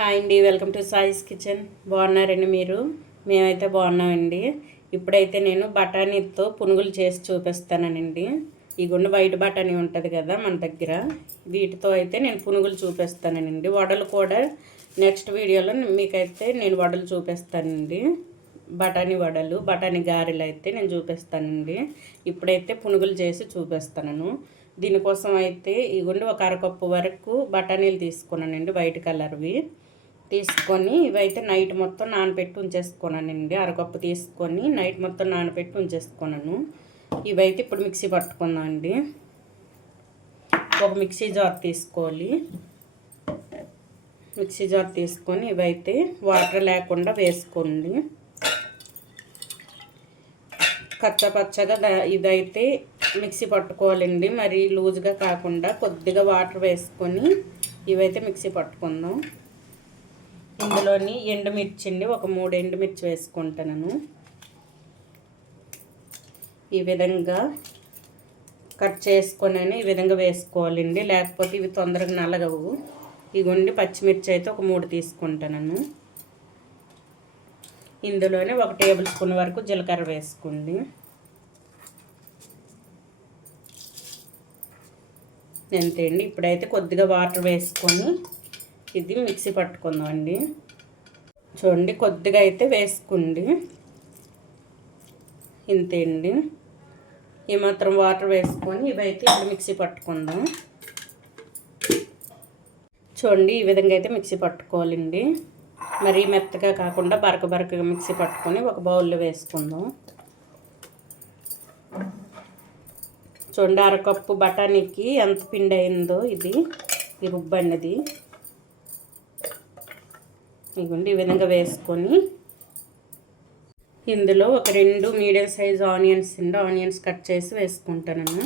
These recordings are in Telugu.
హాయ్ అండి, వెల్కమ్ టు సాయిస్ కిచెన్. బాగున్నారండి మీరు? మేమైతే బాగున్నామండి. ఇప్పుడైతే నేను బఠానీతో పునుగులు చేసి చూపిస్తానండి. ఈ గుండె వైట్ బఠానీ ఉంటుంది కదా మన దగ్గర, వీటితో అయితే నేను పునుగులు చూపిస్తానండి. వడలు కూడా నెక్స్ట్ వీడియోలో మీకైతే నేను వడలు చూపిస్తానండి. బఠానీ వడలు, బఠానీ గారెలు అయితే నేను చూపిస్తానండి. ఇప్పుడైతే పునుగులు చేసి చూపిస్తాను. దీనికోసం అయితే ఇగుండి ఒక అరకప్పు వరకు బఠానీలు తీసుకున్నానండి, వైట్ కలర్వి తీసుకొని ఇవైతే నైట్ మొత్తం నానబెట్టి ఉంచేసుకున్నానండి. అరకప్పు తీసుకొని నైట్ మొత్తం నానబెట్టి ఉంచేసుకున్నాను. ఇవైతే ఇప్పుడు మిక్సీ పట్టుకుందాం అండి. ఒక మిక్సీ జార్ తీసుకోవాలి. మిక్సీ జార్ తీసుకొని ఇవైతే వాటర్ లేకుండా వేసుకోండి. కచ్చపచ్చగా ఇదైతే మిక్సీ పట్టుకోవాలండి, మరి లూజ్గా కాకుండా కొద్దిగా వాటర్ వేసుకొని ఇవైతే మిక్సీ పట్టుకుందాం. ఇందులోని ఎండుమిర్చి అండి, ఒక 3 ఎండుమిర్చి వేసుకుంటాను. ఈ విధంగా కట్ చేసుకొని ఈ విధంగా వేసుకోవాలండి, లేకపోతే ఇవి తొందరగా నలగవు. ఇగోండి పచ్చిమిర్చి అయితే ఒక 3 తీసుకుంటాను. ఇందులోనే 1 టేబుల్ స్పూన్ వరకు జీలకర్ర వేసుకోండి. అంతే అండి. ఇప్పుడైతే కొద్దిగా వాటర్ వేసుకొని ఇది మిక్సీ పట్టుకుందాం అండి. చూడండి, కొద్దిగా అయితే వేసుకోండి. ఇంతే అండి. ఈ మాత్రం వాటర్ వేసుకొని ఇవైతే ఇప్పుడు మిక్సీ పట్టుకుందాం. చూడండి, ఈ విధంగా అయితే మిక్సీ పట్టుకోవాలండి. మరీ మెత్తగా కాకుండా బరకగా మిక్సీ పట్టుకొని ఒక బౌల్లో వేసుకుందాం. చూడండి, అరకప్పు బఠానీకి ఎంత పిండి అయిందో ఇది, ఈ రుబ్బు అన్నది. ఇవ్వండి, ఈ విధంగా వేసుకొని ఇందులో ఒక 2 మీడియం సైజు ఆనియన్స్ కట్ చేసి వేసుకుంటాను.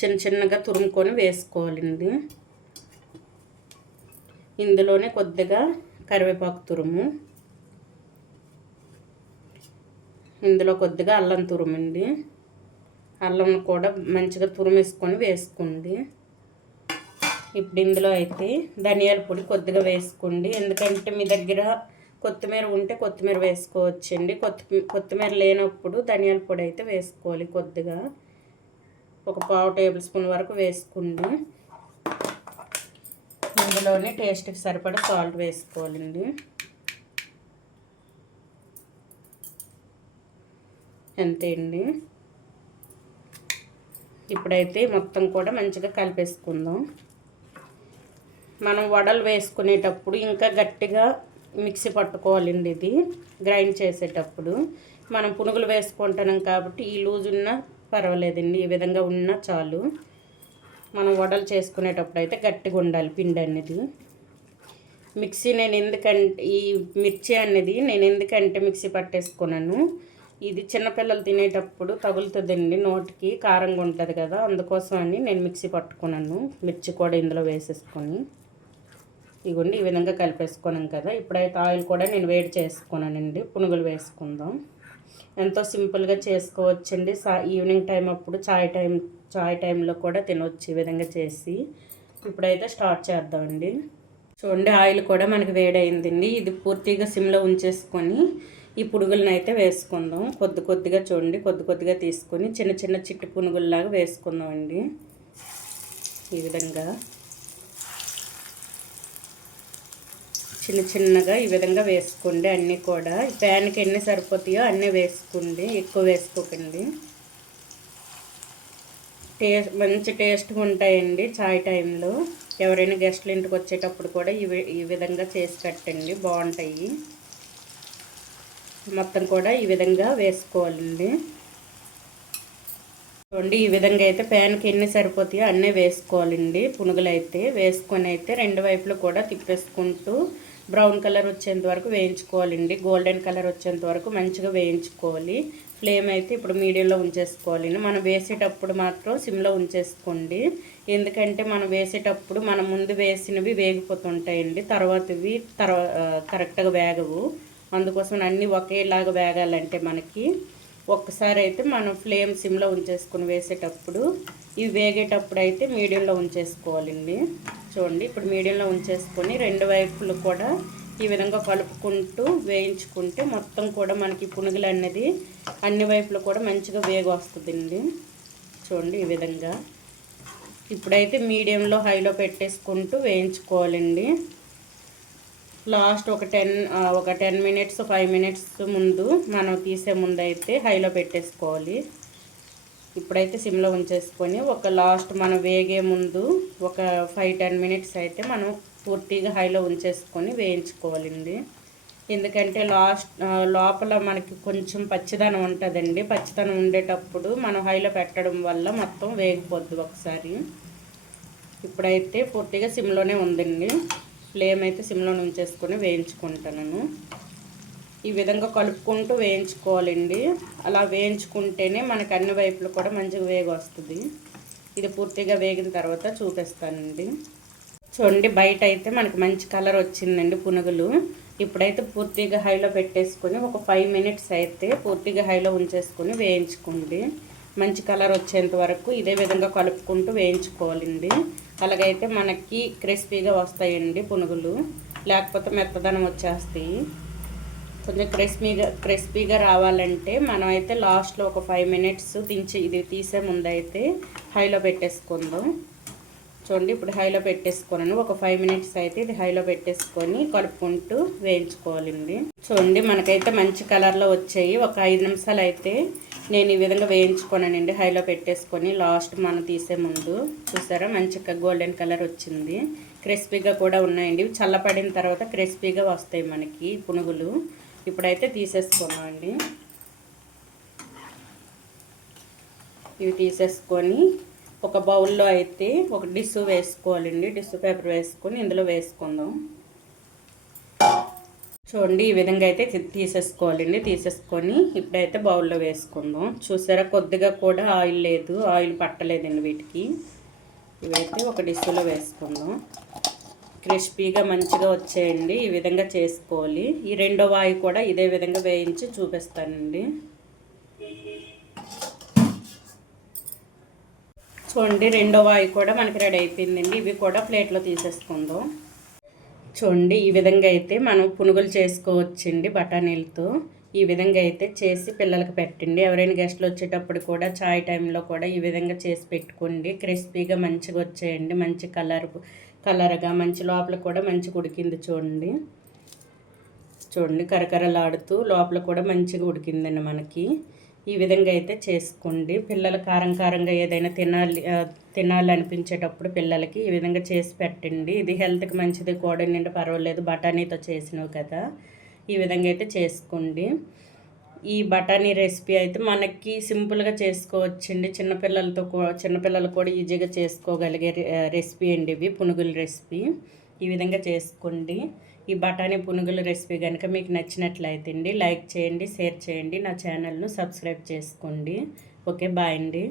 చిన్నగా తురుముకొని వేసుకోవాలండి. ఇందులోనే కొద్దిగా కరివేపాకు తురుము, ఇందులో కొద్దిగా అల్లం తురుమండి. అల్లం కూడా మంచిగా తురుమేసుకొని వేసుకోండి. ఇప్పుడు ఇందులో అయితే ధనియాల పొడి కొద్దిగా వేసుకోండి, ఎందుకంటే మీ దగ్గర కొత్తిమీర ఉంటే కొత్తిమీర వేసుకోవచ్చండి. కొత్తిమీర లేనప్పుడు ధనియాల పొడి అయితే వేసుకోవాలి. కొద్దిగా ఒక 1/2 టేబుల్ స్పూన్ వరకు వేసుకోండి. ఇందులోనే టేస్ట్కి సరిపడా సాల్ట్ వేసుకోవాలండి. అంతే అండి. ఇప్పుడైతే మొత్తం కూడా మంచిగా కలిపేసుకుందాం. మనం వడలు వేసుకునేటప్పుడు ఇంకా గట్టిగా మిక్సీ పట్టుకోవాలండి. ఇది గ్రైండ్ చేసేటప్పుడు మనం పునుగులు వేసుకుంటున్నాం కాబట్టి ఈ లూజ్ ఉన్నా పర్వాలేదండి, ఈ విధంగా ఉన్నా చాలు. మనం వడలు చేసుకునేటప్పుడు అయితే గట్టిగా ఉండాలి పిండి అనేది. మిక్సీ ఈ మిర్చి అనేది నేను ఎందుకంటే మిక్సీ పట్టేసుకున్నాను, ఇది చిన్నపిల్లలు తినేటప్పుడు తగులుతుందండి, నోటికి కారంగా ఉంటుంది కదా, అందుకోసం అని నేను మిక్సీ పట్టుకున్నాను. మిర్చి కూడా ఇందులో వేసేసుకొని ఇగోండి ఈ విధంగా కలిపేసుకున్నాం కదా. ఇప్పుడైతే ఆయిల్ కూడా నేను వేడి చేసుకున్నానండి. పునుగులు వేసుకుందాం. ఎంతో సింపుల్గా చేసుకోవచ్చండి. ఈవినింగ్ టైం అప్పుడు చాయ్ టైంలో కూడా తినవచ్చు ఈ విధంగా చేసి. ఇప్పుడైతే స్టార్ట్ చేద్దామండి. చూడండి, ఆయిల్ కూడా మనకి వేడైందండి. ఇది పూర్తిగా సిమ్లో ఉంచేసుకొని ఈ పునుగులను అయితే వేసుకుందాం. కొద్దిగా చూడండి, కొద్దిగా తీసుకొని చిన్న చిట్టి పునుగుల్లాగా వేసుకుందాం అండి. ఈ విధంగా చిన్నగా ఈ విధంగా వేసుకోండి. అన్నీ కూడా ప్యాన్కి ఎన్ని సరిపోతాయో అన్నీ వేసుకోండి, ఎక్కువ వేసుకోకండి. మంచి టేస్ట్గా ఉంటాయండి చాయ్ టైంలో. ఎవరైనా గెస్ట్లు ఇంటికి వచ్చేటప్పుడు కూడా ఈ విధంగా చేసి పెట్టండి, బాగుంటాయి. మొత్తం కూడా ఈ విధంగా వేసుకోవాలండి. చూడండి, ఈ విధంగా అయితే ప్యాన్కి ఎన్ని సరిపోతాయో అన్నీ వేసుకోవాలండి. పునుగులు అయితే వేసుకొని అయితే 2 వైపులు కూడా తిప్పేసుకుంటూ బ్రౌన్ కలర్ వచ్చేంత వరకు వేయించుకోవాలండి. గోల్డెన్ కలర్ వచ్చేంత వరకు మంచిగా వేయించుకోవాలి. ఫ్లేమ్ అయితే ఇప్పుడు మీడియంలో ఉంచేసుకోవాలండి. మనం వేసేటప్పుడు మాత్రం సిమ్లో ఉంచేసుకోండి, ఎందుకంటే మనం వేసేటప్పుడు మనం ముందు వేసినవి వేగిపోతుంటాయండి, తర్వాతవి కరెక్ట్గా వేగవు. అందుకోసం అన్నీ ఒకేలాగా వేగాలంటే మనకి ఒక్కసారి అయితే మనం ఫ్లేమ్ సిమ్లో ఉంచేసుకొని వేసేటప్పుడు ఇవి వేగేటప్పుడు అయితే మీడియంలో ఉంచేసుకోవాలండి. చూడండి ఇప్పుడు మీడియంలో ఉంచేసుకొని రెండు వైపులు కూడా ఈ విధంగా కలుపుకుంటూ వేయించుకుంటే మొత్తం కూడా మనకి పునుగులు అనేది అన్ని వైపులు కూడా మంచిగా వేగి వస్తుందండి. చూడండి ఈ విధంగా. ఇప్పుడైతే మీడియంలో హైలో పెట్టేసుకుంటూ వేయించుకోవాలండి. లాస్ట్ ఒక 10 మినిట్స్ 5 మినిట్స్ ముందు మనం తీసే ముందు అయితే హైలో పెట్టేసుకోవాలి. ఇప్పుడైతే సిమ్లో ఉంచేసుకొని లాస్ట్ మనం వేగే ముందు ఒక 5-10 మినిట్స్ అయితే మనం పూర్తిగా హైలో ఉంచేసుకొని వేయించుకోవాలండి. ఎందుకంటే లోపల మనకి కొంచెం పచ్చిదనం ఉంటుందండి. పచ్చిదనం ఉండేటప్పుడు మనం హైలో పెట్టడం వల్ల మొత్తం వేగిపోద్ది ఒకసారి. ఇప్పుడైతే పూర్తిగా సిమ్లోనే ఉందండి. ఫ్లేమ్ అయితే సిమ్లో ఉంచేసుకొని వేయించుకుంటాను. ఈ విధంగా కలుపుకుంటూ వేయించుకోవాలండి. అలా వేయించుకుంటేనే మనకు అన్ని వైపులు కూడా మంచిగా వేగి వస్తుంది. ఇది పూర్తిగా వేగిన తర్వాత చూపిస్తానండి. చూడండి బయట అయితే మనకి మంచి కలర్ వచ్చిందండి పునుగులు. ఇప్పుడైతే పూర్తిగా హైలో పెట్టేసుకొని ఒక 5 మినిట్స్ అయితే పూర్తిగా హైలో ఉంచేసుకొని వేయించుకోండి. మంచి కలర్ వచ్చేంత వరకు ఇదే విధంగా కలుపుకుంటూ వేయించుకోవాలండి. అలాగైతే మనకి క్రిస్పీగా వస్తాయండి పునుగులు, లేకపోతే మెత్తదనం వచ్చేస్తాయి. కొంచెం క్రిస్పీగా రావాలంటే మనం అయితే లాస్ట్లో ఒక 5 మినిట్స్ ఇది తీసే ముందు అయితే హైలో పెట్టేసుకుందాం. చూడండి ఇప్పుడు హైలో పెట్టేసుకున్నాను. ఒక 5 మినిట్స్ అయితే ఇది హైలో పెట్టేసుకొని కలుపుకుంటూ వేయించుకోవాలండి. చూడండి మనకైతే మంచి కలర్లో వచ్చాయి. ఒక 5 నిమిషాలు అయితే నేను ఈ విధంగా వేయించుకోనండి హైలో పెట్టేసుకొని లాస్ట్ మనం తీసే ముందు. చూసారా మంచిగా గోల్డెన్ కలర్ వచ్చింది. క్రిస్పీగా కూడా ఉన్నాయండి. చల్లపడిన తర్వాత క్రిస్పీగా వస్తాయి మనకి పునుగులు. ఇప్పుడైతే తీసేసుకున్నామండి. ఇవి తీసేసుకొని ఒక బౌల్లో అయితే ఒక డిష్ వేసుకోవాలండి. డిష్ పేపర్ వేసుకొని ఇందులో వేసుకుందాం. చూడండి ఈ విధంగా అయితే తీసేసుకోవాలండి. తీసేసుకొని ఇప్పుడైతే బౌల్లో వేసుకుందాం. చూసారా కొద్దిగా కూడా ఆయిల్ లేదు, ఆయిల్ పట్టలేదండి వీటికి. ఇవైతే ఒక డిష్లో వేసుకుందాం. క్రిస్పీగా మంచిగా వచ్చేయండి. ఈ విధంగా చేసుకోవాలి. ఈ రెండో వాయి కూడా ఇదే విధంగా వేయించి చూపిస్తానండి. చూడండి రెండో వాయి కూడా మనకి రెడీ అయిపోయిందండి. ఇవి కూడా ప్లేట్లో తీసేసుకుందాం. చూడండి ఈ విధంగా అయితే మనం పునుగులు చేసుకోవచ్చండి బఠానీలతో. ఈ విధంగా అయితే చేసి పిల్లలకి పెట్టండి. ఎవరైనా గెస్ట్లు వచ్చేటప్పుడు కూడా చాయ్ టైంలో కూడా ఈ విధంగా చేసి పెట్టుకోండి. క్రిస్పీగా మంచిగా వచ్చేయండి. మంచి కలర్గా మంచి లోపల కూడా మంచిగా ఉడికింది. చూడండి కరకరలాడుతూ లోపల కూడా మంచిగా ఉడికిందండి మనకి. ఈ విధంగా అయితే చేసుకోండి. పిల్లలు కారంగా ఏదైనా తినాలి అనిపించేటప్పుడు పిల్లలకి ఈ విధంగా చేసి పెట్టండి. ఇది హెల్త్కి మంచిది కూడా నిండి పర్వాలేదు, బఠానీతో చేసినవి కదా. ఈ విధంగా అయితే చేసుకోండి. ఈ బఠానీ రెసిపీ అయితే మనకి సింపుల్గా చేసుకోవచ్చండి. చిన్నపిల్లలు కూడా ఈజీగా చేసుకోగలిగే రెసిపీ అండి ఇవి పునుగుల రెసిపీ. ఈ విధంగా చేసుకోండి. ఈ బఠానీ పునుగుల రెసిపీ కనుక మీకు నచ్చినట్లయితే అండి లైక్ చేయండి, షేర్ చేయండి, నా ఛానల్ను సబ్స్క్రైబ్ చేసుకోండి. ఓకే బాయ్ అండి.